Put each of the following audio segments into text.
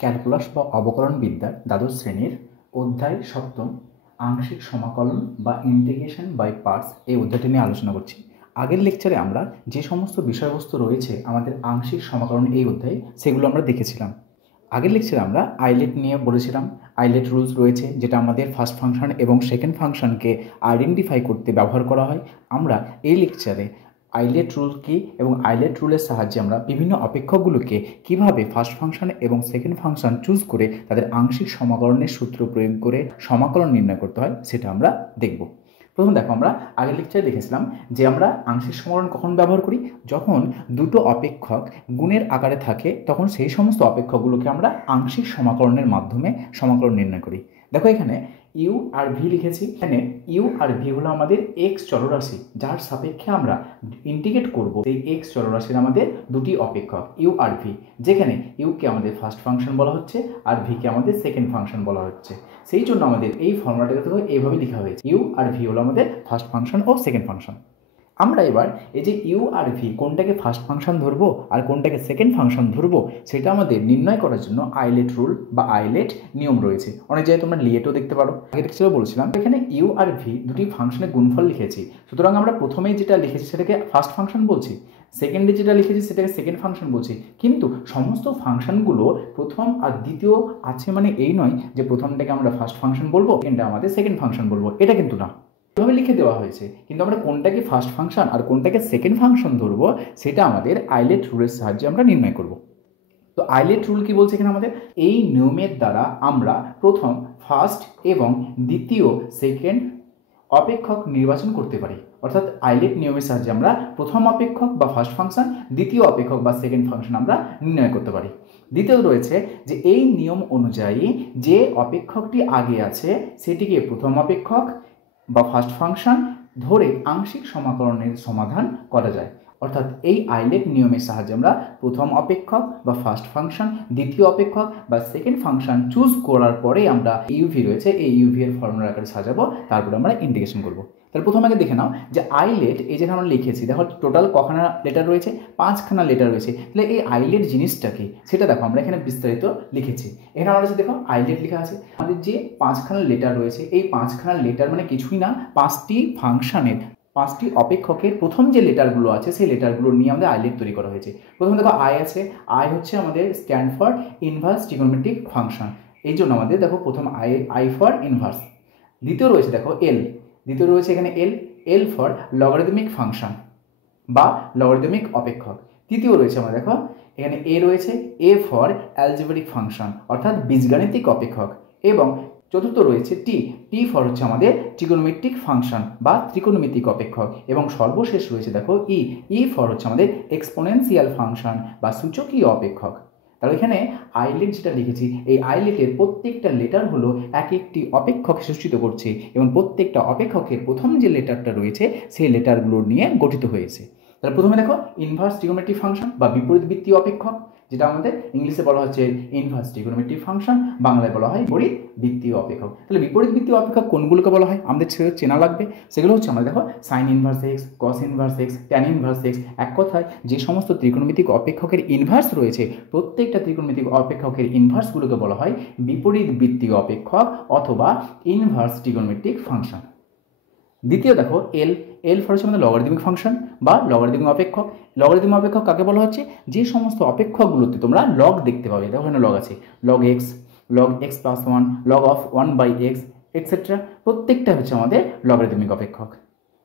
Calculus বা অবকলন বিদ্যার দ্বাদশ শ্রেণীর অধ্যায় সপ্তম আংশিক সমাকলন বা ইন্টিগ্রেশন বাই পার্টস এই অধ্যায়টি নিয়ে আলোচনা করছি। আগের লেকচারে আমরা যে সমস্ত বিষয়বস্তু রয়েছে আমাদের আংশিক সমাকলন এই অধ্যায়ে সেগুলো আমরা দেখেছিলাম। আগের লেকচারে আমরা আইলেট নিয়ে বলেছিলাম। আইলেট রুলস রয়েছে যেটা আমাদের ফার্স্ট ফাংশন এবং সেকেন্ড ফাংশনকে আইডেন্টিফাই করতে ব্যবহার করা হয়। আমরা এই লেকচারে আইলেট রুল কী এবং আইলেট রুলের সাহায্যে আমরা বিভিন্ন অপেক্ষকগুলোকে কিভাবে ফার্স্ট ফাংশন এবং সেকেন্ড ফাংশন চুজ করে তাদের আংশিক সমাকলনের সূত্র প্রয়োগ করে সমাকলন নির্ণয় করতে হয় সেটা আমরা দেখব। প্রথম দেখো, আমরা আগের লেকচারে দেখেছিলাম যে আমরা আংশিক সমাকলন কখন ব্যবহার করি, যখন দুটো অপেক্ষক গুণের আকারে থাকে তখন সেই সমস্ত অপেক্ষকগুলোকে আমরা আংশিক সমাকলনের মাধ্যমে সমাকলন নির্ণয় করি। দেখো এখানে ইউ আর ভি লিখেছি। এখানে ইউ আর ভি হলো আমাদের এক্স চলরাশি যার সাপেক্ষে আমরা ইন্টিগ্রেট করব এই এক্স চলরাশির আমাদের দুটি অপেক্ষক ইউ আর ভি, যেখানে ইউকে আমাদের ফার্স্ট ফাংশন বলা হচ্ছে আর ভিকে আমাদের সেকেন্ড ফাংশন বলা হচ্ছে। সেই জন্য আমাদের এই ফর্মুলাটাকে তো এইভাবে লেখা হয়েছে, ইউ আর ভি হলো আমাদের ফার্স্ট ফাংশন ও সেকেন্ড ফাংশন। আমরা এবার এই যে ইউ আর ভি কোনটাকে ফার্স্ট ফাংশন ধরবো আর কোনটাকে সেকেন্ড ফাংশন ধরবো সেটা আমাদের নির্ণয় করার জন্য আইলেট রুল বা আইলেট নিয়ম রয়েছে। অনেক জায়গায় তোমরা লিয়েটও দেখতে পারো। আগে লেকচারে বলছিলাম এখানে ইউ আর ভি দুটি ফাংশনের গুণফল লিখেছি, সুতরাং আমরা প্রথমেই যেটা লিখেছি সেটাকে ফার্স্ট ফাংশন বলছি, সেকেন্ডে যেটা লিখেছি সেটাকে সেকেন্ড ফাংশন বলছি। কিন্তু সমস্ত ফাংশনগুলো প্রথম আর দ্বিতীয় আছে মানে এই নয় যে প্রথমটাকে আমরা ফার্স্ট ফাংশন বলবো সেকেন্ডটা আমাদের সেকেন্ড ফাংশন বলবো, এটা কিন্তু না। এভাবে লিখে দেওয়া হয়েছে, কিন্তু আমরা কোনটাকে ফার্স্ট ফাংশন আর কোনটাকে সেকেন্ড ফাংশন ধরবো সেটা আমাদের আইলেট রুলের সাহায্যে আমরা নির্ণয় করব। তো আইলেট রুল কি বলছে এখানে আমাদের, এই নিয়মের দ্বারা আমরা প্রথম ফার্স্ট এবং দ্বিতীয় সেকেন্ড অপেক্ষক নির্বাচন করতে পারি। অর্থাৎ আইলেট নিয়মের সাহায্যে আমরা প্রথম অপেক্ষক বা ফার্স্ট ফাংশন, দ্বিতীয় অপেক্ষক বা সেকেন্ড ফাংশন আমরা নির্ণয় করতে পারি। দ্বিতীয়ত রয়েছে যে এই নিয়ম অনুযায়ী যে অপেক্ষকটি আগে আছে সেটিকে প্রথম অপেক্ষক বা ফার্স্ট ফাংশন ধরে আংশিক সমাকলনের সমাধান করা যায়। অর্থাৎ এই আইলেট নিয়মের সাহায্যে আমরা প্রথম অপেক্ষক বা ফার্স্ট ফাংশন, দ্বিতীয় অপেক্ষক বা সেকেন্ড ফাংশন চুজ করার পরে আমরা ইউভি রয়েছে এই ইউভি এর ফর্মুলা আকারে সাজাবো, তারপরে আমরা ইন্টিগ্রেশন করব। তাহলে প্রথমে আগে দেখে নাও যে আইলেট এই যেখানে আমরা লিখেছি, দেখো টোটাল কখানা লেটার রয়েছে, 5খানা লেটার রয়েছে। তাহলে এই আইলেট জিনিসটা কি সেটা দেখো আমরা এখানে বিস্তারিত লিখেছি। এখানে আমরা দেখো আইলেট লেখা আছে, আমাদের যে 5খানা লেটার রয়েছে এই 5খানা লেটার মানে কিছুই না, 5টি ফাংশনের 5টি অপেক্ষকের প্রথম যে লেটারগুলো আছে সেই লেটারগুলো নিয়ে আমাদের আইলেট তৈরি করা হয়েছে। প্রথমে দেখো আই আছে, আই হচ্ছে আমাদের stand for inverse trigonometric function, এই জন্য আমাদের দেখো প্রথম আই ফর ইনভার্স। দ্বিতীয় রয়েছে দেখো এল, দ্বিতীয় রয়েছে এখানে এল ফর লগারিদমিক ফাংশন বা লগারিদমিক অপেক্ষক। তৃতীয় রয়েছে আমরা দেখো এখানে এ রয়েছে, এ ফর অ্যালজেব্রিক ফাংশন অর্থাৎ বীজগাণিতিক অপেক্ষক। এবং চতুর্থ রয়েছে টি ফর হচ্ছে আমাদের ট্রিগোনোমেট্রিক ফাংশন বা ত্রিকোণমিতিক অপেক্ষক। এবং সর্বশেষ রয়েছে দেখো ই ফর হচ্ছে আমাদের এক্সপোনেনশিয়াল ফাংশন বা সূচকীয় অপেক্ষক। তাহলে এখানে আইলেট যেটা লিখেছি এই আইলেটের প্রত্যেকটা লেটার হলো এক একটি অপেক্ষক সূচিত করছে এবং প্রত্যেকটা অপেক্ষকের প্রথম যে লেটারটা রয়েছে সেই লেটারগুলো নিয়ে গঠিত হয়েছে। তাহলে প্রথমে দেখো ইনভার্স ট্রিগোনোমেট্রিক ফাংশন বা বিপরীতবৃত্তীয় অপেক্ষক, যেটা আমাদের ইংলিশে বলা হচ্ছে ইনভার্স ট্রিগোনোমেট্রিক ফাংশন, বাংলায় বলা হয় বিপরীতবৃত্তীয় অপেক্ষক। তাহলে বিপরীতবৃত্তীয় অপেক্ষক কোনগুলোকে বলা হয় আমাদের চেনা লাগবে, সেগুলো হচ্ছে আমরা দেখো sign inverse x, cos inverse x, tan inverse x. এক কথায় যে সমস্ত ত্রিকোণমিতিক অপেক্ষকের ইনভার্স রয়েছে প্রত্যেকটা ত্রিকোণমিতিক অপেক্ষকের ইনভার্সগুলোকে বলা হয় বিপরীতবৃত্তীয় অপেক্ষক অথবা ইনভার্স ট্রিগোনোমেট্রিক ফাংশন। দ্বিতীয় দেখো এল ফর হচ্ছে আমাদের লগারিদমিক ফাংশন বা লগারিদমিক অপেক্ষক। লগারিদমিক অপেক্ষক কাকে বলা হচ্ছে, যে সমস্ত অপেক্ষকগুলোতে তোমরা লগ দেখতে পাবে, দেখো এখানে লগ আছে, log x plus 1, log of 1/x etcetera, প্রত্যেকটা হচ্ছে আমাদের লগারিদমিক অপেক্ষক।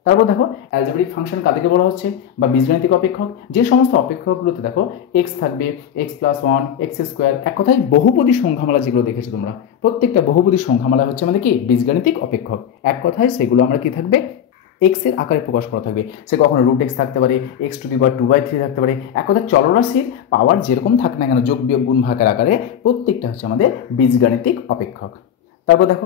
তারপর দেখো অ্যালজেব্রিক ফাংশন কাদেরকে বলা হচ্ছে বা বীজগাণিতিক অপেক্ষক, যে সমস্ত অপেক্ষকগুলোতে দেখো এক্স থাকবে, এক্স প্লাস 1, এক্স স্কোয়ার, এক কথায় বহুপদী সংখ্যামালা যেগুলো দেখেছো তোমরা প্রত্যেকটা বহুপদী সংখ্যামালা হচ্ছে আমাদের কি বীজগাণিতিক অপেক্ষক। এক কথায় সেগুলো আমরা কি থাকবে এক্সের আকারে প্রকাশ করা থাকবে, সে কখনো √x থাকতে পারে, x⁻²/3 থাকতে পারে। এক কথা চলরাশির পাওয়ার যেরকম থাকে না কেন যোগ বিয়োগ গুণ ভাগের আকারে প্রত্যেকটা হচ্ছে আমাদের বীজগাণিতিক অপেক্ষক। তারপর দেখো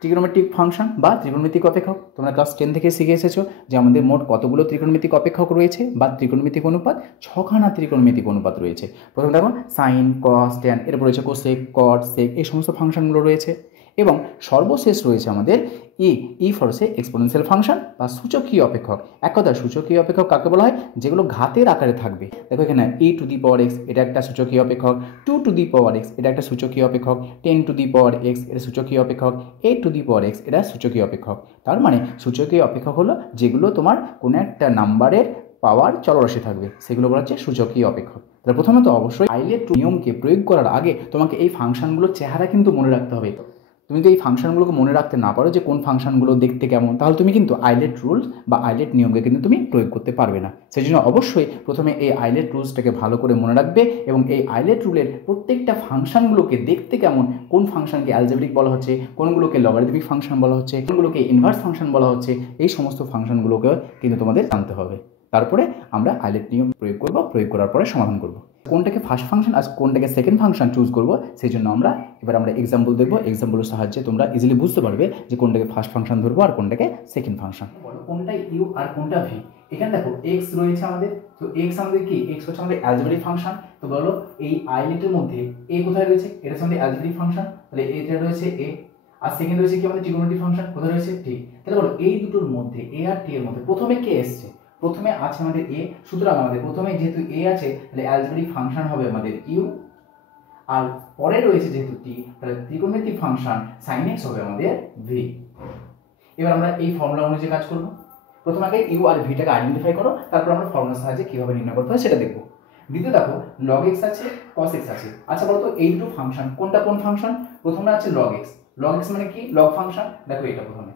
ট্রিগোনোমেট্রিক ফাংশন বা ত্রিকোণমিতিক অপেক্ষক। তোমরা ক্লাস 10 থেকে শিখে এসেছো যে আমাদের মোট কতগুলো ত্রিকোণমিতিক অপেক্ষক রয়েছে বা ত্রিকোণমিতিক অনুপাত, 6খানা ত্রিকোণমিতিক অনুপাত রয়েছে। প্রথমে দেখো সাইন, কস, ট্যান, এরপর রয়েছে কোসেক, কট, সেক, এই সমস্ত ফাংশনগুলো রয়েছে। এবং সর্বশেষ রয়েছে আমাদের ই, ই ফর হচ্ছে এক্সপোনেনশিয়াল ফাংশন বা সূচকীয় অপেক্ষক। এক কথায় সূচকীয় অপেক্ষক কাকে বলা হয়? যেগুলো ঘাতের আকারে থাকবে। দেখো এখানে e to the power x এটা একটা সূচকীয় অপেক্ষক, 2 টু দি পাওয়ার এক্স এটা একটা সূচকীয় অপেক্ষক, 10 টু দি পাওয়ার এক্স এটা সূচকীয় অপেক্ষক, 8 টু দি পাওয়ার এক্স এটা সূচকীয় অপেক্ষক। তার মানে সূচকীয় অপেক্ষক হলো যেগুলো তোমার কোনো একটা নাম্বারের পাওয়ার চলরাশি থাকবে, সেগুলো বলা হচ্ছে সূচকীয় অপেক্ষক। তাহলে প্রথমত অবশ্যই আইলেট নিয়মকে প্রয়োগ করার আগে তোমাকে এই ফাংশনগুলোর চেহারা কিন্তু মনে রাখতে হবে। তুমি যদি এই ফাংশনগুলোকে মনে রাখতে না পারো যে কোন ফাংশনগুলো দেখতে কেমন, তাহলে তুমি কিন্তু আইলেট রুলস বা আইলেট নিয়মকে কিন্তু তুমি প্রয়োগ করতে পারবে না। সেই জন্য অবশ্যই প্রথমে এই আইলেট রুলসটাকে ভালো করে মনে রাখবে এবং এই আইলেট রুলের প্রত্যেকটা ফাংশনগুলোকে দেখতে কেমন, কোন ফাংশনকে অ্যালজেব্রিক বলা হচ্ছে, কোনগুলোকে লগারিদমিক ফাংশন বলা হচ্ছে, কোনগুলোকে ইনভার্স ফাংশন বলা হচ্ছে, এই সমস্ত ফাংশনগুলোকে কিন্তু তোমাদের জানতে হবে। তারপরে আমরা আইলেট নিয়ম প্রয়োগ করব, প্রয়োগ করার পরে সমাধান করব। কোনটাকে ফার্স্ট ফাংশন আর কোনটাকে সেকেন্ড ফাংশন চুজ করব, সেই জন্য আমরা এক্সাম্পল দেখবো। এক্সাম্পলের সাহায্যে তোমরা ইজিলি বুঝতে পারবে যে কোনটাকে ফার্স্ট ফাংশন ধরবো আর কোনটাকে সেকেন্ড ফাংশন। বলো কোনটা ইউ আর কোনটা ভি। এখানে দেখো এক্স রয়েছে আমাদের, তো এক্স আমাদের কি? এক্স হচ্ছে আমাদের অ্যালজেব্রিক ফাংশন। তো বলো এই আইলেটের মধ্যে এ কোথায় রয়েছে? এটা হচ্ছে আমাদের অ্যালজেব্রিক ফাংশন, তাহলে এটা রয়েছে এ। আর সেকেন্ড রয়েছে কি আমাদের ট্রিগোনোমেট্রিক ফাংশন, কোথায় রয়েছে? টি। তাহলে বলো এই দুটোর মধ্যে এ আর টি এর মধ্যে প্রথমে কে এসছে? প্রথমে আছে আমাদের এ, সুতরাং আমাদের প্রথমে যেহেতু এ আছে তাহলে অ্যালজেব্রিক ফাংশন হবে আমাদের ইউ, আর পরে রয়েছে যেহেতু টি তাহলে ত্রিকোণমিতিক ফাংশন sin x হবে আমাদের ভি। এবার আমরা এই ফর্মুলা অনুযায়ী কাজ করব। প্রথমে আগে ইউ আর ভিটাকে আইডেন্টিফাই করো, তারপর আমরা ফর্মুলার সাহায্যে কিভাবে নির্ণয় করতে হয় সেটা দেখব। দ্বিতীয় দেখো log x আছে cos x আছে। আচ্ছা বলতো এই দুটো ফাংশন কোনটা কোন ফাংশন? প্রথমে আছে log x। log x মানে কি? log function. দেখো এটা প্রথমে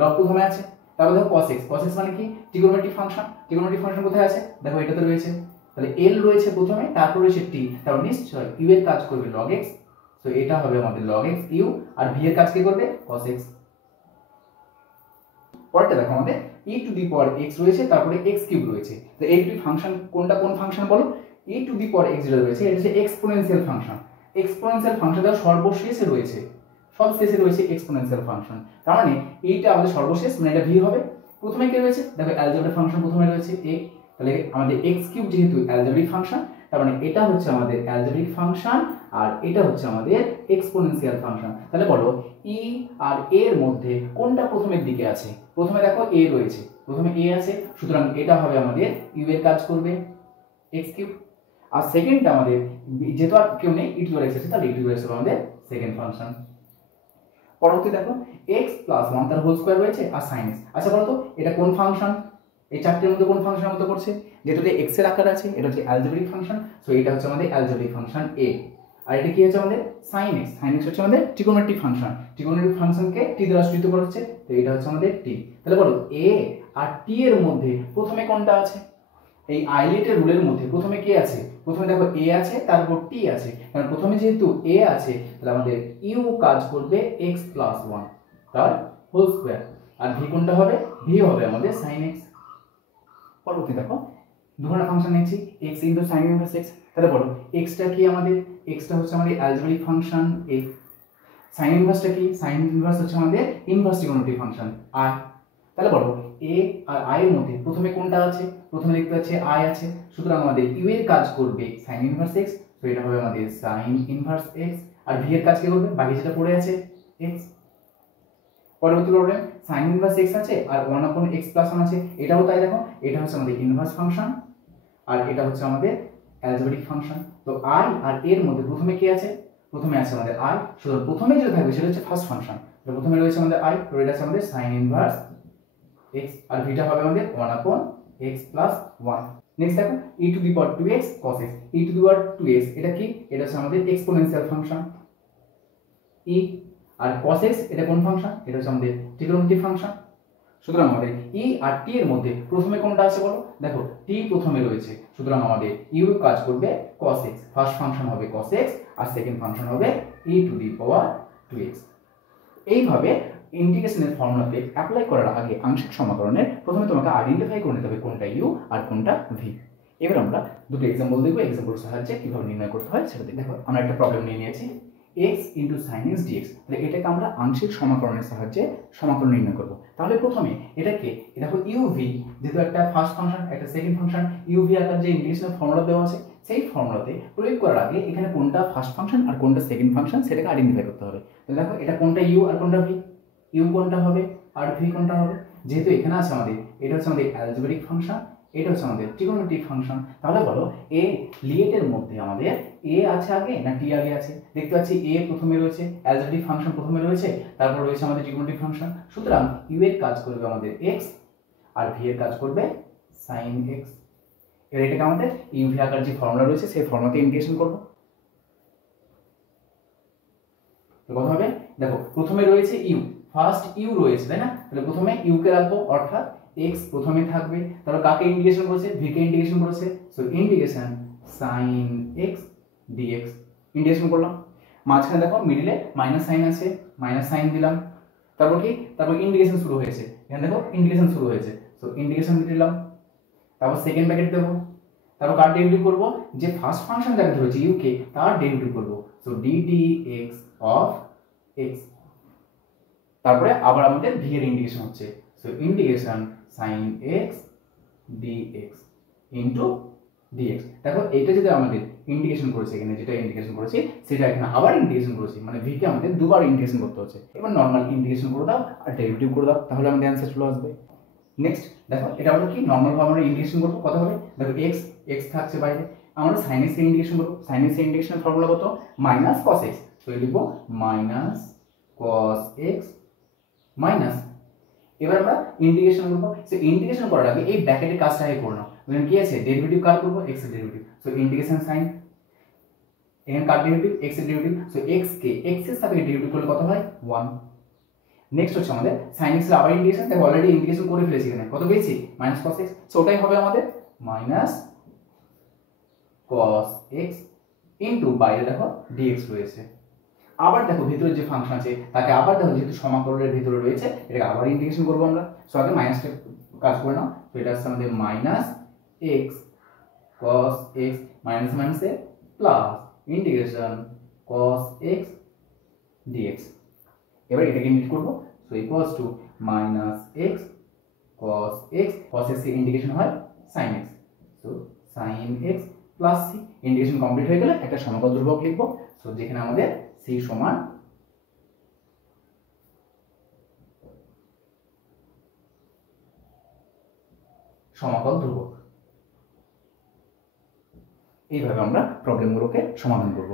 log প্রথমে আছে, তারপর দেখো cos x। cos x মানে কি? Trigonometric function. ট্রিগোনোমেট্রিক ফাংশন কোথায় আছে? দেখো এটাতে রয়েছে। তাহলে l রয়েছে প্রথমে, তারপর রয়েছে t, তারপর নিশ্চয় u এর কাজ করবে log x, তো এটা হবে আমাদের log x u, আর v এর কাজ কি করবে? cos x। পরেরটা দেখো আমাদের e to the power x রয়েছে, তারপরে x কিউব রয়েছে। তো এই দুটি ফাংশন কোনটা কোন ফাংশন বলো? e to the power x যেটা রয়েছে এটা হচ্ছে এক্সপোনেনশিয়াল ফাংশন। এক্সপোনেনশিয়াল ফাংশনটা সর্বশেষে রয়েছে, সব শেষে রয়েছে এক্সপোনেনশিয়াল ফাংশন। তার মানে এইটা আমাদের সর্বশেষ, মানে এটা v হবে। প্রথমে কি রয়েছে? দেখো অ্যালজেব্রিক ফাংশন প্রথমে রয়েছে a, তাহলে আমাদের x কিউব যেহেতু অ্যালজেব্রিক ফাংশন, তার মানে এটা হচ্ছে আমাদের অ্যালজেব্রিক ফাংশন আর এটা হচ্ছে আমাদের এক্সপোনেনশিয়াল ফাংশন। তাহলে বলো e আর a এর মধ্যে কোনটা প্রথমের দিকে আছে? প্রথমে দেখো a রয়েছে, প্রথমে a আছে, সুতরাং এটা হবে আমাদের u এর কাজ করবে x কিউব। আর সেকেন্ডটা আমাদের যেহেতু আর কেউ নেই e to the power x আছে, তাহলে e to the power x হবে আমাদের সেকেন্ড ফাংশন। পরবর্তী দেখো x প্লাস 1 তার হোল স্কয়ার রয়েছে আর sin x। আচ্ছা বলো তো এটা কোন ফাংশন? এই চারটির মধ্যে কোন ফাংশনের মতো করছে? যেহেতু এটা x এর আকার আছে, এটা হচ্ছে অ্যালজেব্রিক ফাংশন, সো এটা হচ্ছে আমাদের অ্যালজেব্রিক ফাংশন a। আর এটা কি হচ্ছে আমাদের sin x। sin x হচ্ছে আমাদের ট্রিগোনোমেট্রিক ফাংশন। ট্রিগোনোমেট্রিক ফাংশনকে t দ্বারা সূচিত করা হচ্ছে, তো এটা হচ্ছে আমাদের t। তাহলে বলো a আর t এর মধ্যে প্রথমে কোনটা আছে? এই আইলেটের রুলের মধ্যে প্রথমে কে আছে? প্রথমে দেখো a আছে, তারপর t আছে। কারণ প্রথমে যেহেতু a আছে তাহলে আমাদের u কাজ করবে x প্লাস 1 তার হোল স্কয়ার, আর v কোনটা হবে? v হবে আমাদের sin x। পরবর্তী দেখো দুখানা ফাংশন নিয়েছি x into sin inverse x। তাহলে বলো x টা কি আমাদের? x টা হচ্ছে আমাদের অ্যালজেব্রিক ফাংশন a। sin ইনভার্সটা কি? sin ইনভার্স হচ্ছে আমাদের ইনভার্স ট্রিগোনোমেট্রিক ফাংশন i। তাহলে বলো a আর i এর মধ্যে প্রথমে কোনটা আছে? প্রথমে দেখতে পাচ্ছি i আছে, সুতরাং আমাদের u এর কাজ করবে sin ইনভার্স x, তো এটা হবে আমাদের sin ইনভার্স x। আর v এর কাজ কি করবে? বাকি যেটা পড়ে আছে x। পরবর্তী প্রবলেম sin ইনভার্স x আছে আর 1/x প্লাস 1 আছে, এটাও তাই। দেখো এটা হচ্ছে আমাদের ইনভার্স ফাংশন আর এটা হচ্ছে আমাদের অ্যালজেব্রিক ফাংশন। তো i আর এর মধ্যে প্রথমে কি আছে? প্রথমে আছে আমাদের i, সুতরাং প্রথমে যেটা থাকবে সেটা হচ্ছে ফার্স্ট ফাংশন। তো প্রথমে রয়েছে আমাদের i, তো এটা আছে আমাদের sin ইনভার্স x, আর ভিটা হবে আমাদের 1/x প্লাস 1। নেক্সট দেখো e to the power 2x cos x। e to the power 2x এটা কি? এটা হচ্ছে আমাদের এক্সপোনেনশিয়াল ফাংশন e, আর cos x এটা কোন ফাংশন? এটা হচ্ছে আমাদের ট্রিগোনোমেট্রিক ফাংশন। সুতরাং আমাদের e আর t এর মধ্যে প্রথমে কোনটা আছে বলো? দেখো t প্রথমে রয়েছে, সুতরাং আমাদের u কাজ করবে cos x। ফার্স্ট ফাংশন হবে cos x আর সেকেন্ড ফাংশন হবে e to the power 2x। এইভাবে ইন্টিগ্রেশনের ফর্মুলাতে অ্যাপ্লাই করার আগে আংশিক সমাকলনের প্রথমে তোমাকে আইডেন্টিফাই করে নিতে হবে কোনটা u আর কোনটা v। এবার আমরা দুটো এক্সাম্পল দেখব, এক্সাম্পলের সাহায্যে কিভাবে নির্ণয় করতে হয় সেটা দেখো। আমরা একটা প্রবলেম নিয়ে নিয়েছি x into sin x dx। তাহলে এটাকে আমরা আংশিক সমাকলনের সাহায্যে সমাকলন নির্ণয় করব। তাহলে প্রথমে এটাকে দেখো uv, যেহেতু একটা ফার্স্ট ফাংশন একটা সেকেন্ড ফাংশন, uv আকার যে ইন্টিগ্রেশনের ফর্মুলা দেওয়া আছে সেই ফর্মুলাতে প্রয়োগ করার আগে এখানে কোনটা ফার্স্ট ফাংশন আর কোনটা সেকেন্ড ফাংশন সেটাকে আইডেন্টিফাই করতে হবে। তো দেখো এটা কোনটা u আর কোনটা v? ইউ কোনটা হবে আর ভি কোনটা হবে। যেহেতু এখানে আছে আমাদের এটা হচ্ছে আমাদের অ্যালজেব্রিক ফাংশন, এটা হচ্ছে আমাদের ট্রিগোনোমেট্রিক ফাংশন, তাহলে বলো এ লিয়েটের মধ্যে আমাদের এ আছে আগে না টি আগে আছে? দেখতে পাচ্ছি এ প্রথমে রয়েছে, অ্যালজেব্রিক ফাংশন প্রথমে রয়েছে, তারপর রয়েছে আমাদের ট্রিগোনোমেট্রিক ফাংশন। সুতরাং ইউ এর কাজ করবে আমাদের এক্স আর ভি এর কাজ করবে সাইন এক্স। এবার এটাকে আমাদের ইউ ভি আকার যে ফর্মুলা রয়েছে সেই ফর্মুলাতে ইন্টিগ্রেশন করবো। কথা হবে, দেখো প্রথমে রয়েছে ইউ, ফার্স্ট ইউ রয়েছে তাই না, তাহলে প্রথমে ইউ কে রাখবো, অর্থাৎ এক্স প্রথমে থাকবে, তাহলে কাকে ইন্টিগ্রেশন করেছে, ভি কে ইন্টিগ্রেশন করেছে, so integration sine x dx integration করলাম। মাঝখানে দেখো মিডিলে মাইনাস সাইন আছে, মাইনাস সাইন দিলাম, তারপর কি, তারপর ইন্টিগ্রেশন শুরু হয়েছে, এখানে দেখো ইন্টিগ্রেশন শুরু হয়েছে, সো ইন্টিগ্রেশন দিলাম, তারপর সেকেন্ড ব্র্যাকেট দেবো, তারপর কার ডেরিভেটিভ করবো, যে ফার্স্ট ফাংশন যাকে ধরেছি ইউ কে তার ডেরিভেটিভ করবো, so d d x of x. তারপরে আবার আমাদের ভি এর ইন্টিগ্রেশন হচ্ছে, so integration sine x dx into dx. দেখো এইটা যদি আমাদের ইন্টিগ্রেশন করেছে, এখানে যেটা ইন্টিগ্রেশন করেছি সেটা এখানে আবার ইন্টিগ্রেশন করেছি, মানে ভি কে আমাদের দুবার ইন্টিগ্রেশন করতে হচ্ছে। এবার নর্মাল ইন্টিগ্রেশন করে দাও আর ডেরিভেটিভ করে দাও, তাহলে আমাদের অ্যান্সার চলে আসবে। নেক্সট দেখো এটা আমরা কি নর্মাল ভাবে আমরা ইন্টিগ্রেশন করবো, কত হবে, দেখো এক্স এক্স থাকছে বাইরে, আমরা সাইন এক্স এর ইন্টিগ্রেশন করবো, সাইন এক্স এর ইন্টিগ্রেশনের ফর্মুলা কত, মাইনাস কস এক্স, তো লিখবো মাইনাস কস এক্স মাইনাস, এবার আমরা ইন্টিগ্রেশন করবো, সো ইন্টিগ্রেশন করার আগে এই ব্র্যাকেটের কাজটা আগে করে নাও, এখানে কি আছে ডেরিভেটিভ কার করবো, এক্স এর ডেরিভেটিভ, সো ইন্টিগ্রেশন সাইন, এখানে কার ডেরিভেটিভ, এক্স এর ডেরিভেটিভ, সো এক্স কে এক্স এর সাপেক্ষে ডেরিভেটিভ করলে কত হয় 1। নেক্সট হচ্ছে আমাদের sin x এর আবার ইন্টিগ্রেশন, দেখো অলরেডি ইন্টিগ্রেশন করে ফেলেছি, এখানে কত পেয়েছি মাইনাস cos x, সো ওটাই হবে আমাদের মাইনাস cos x ইনটু বাইরে দেখো dx রয়েছে, আবার দেখো ভিতরে যে ফাংশন আছে তাকে আবার দেখো যেহেতু সমাকলনের ভিতরে রয়েছে এটাকে আবার ইন্টিগ্রেশন করব আমরা, সো আগে মাইনাসটা কাজ করে নাও, তো এটা হচ্ছে আমাদের minus x cos x minus মাইনাসে plus integration cos x dx। এবার এটাকে ইন্টিগ্রেট করব, so equals to minus x cos x, cos x এর ইন্টিগ্রেশন হয় sin x, so sin x plus c, ইন্টিগ্রেশন কমপ্লিট হয়ে গেলে একটা সমাকল ধ্রুবক লিখব, সো যেখানে আমাদের c সমান সমাকল ধ্রুবক। এইভাবে আমরা প্রবলেমগুলোকে সমাধান করব।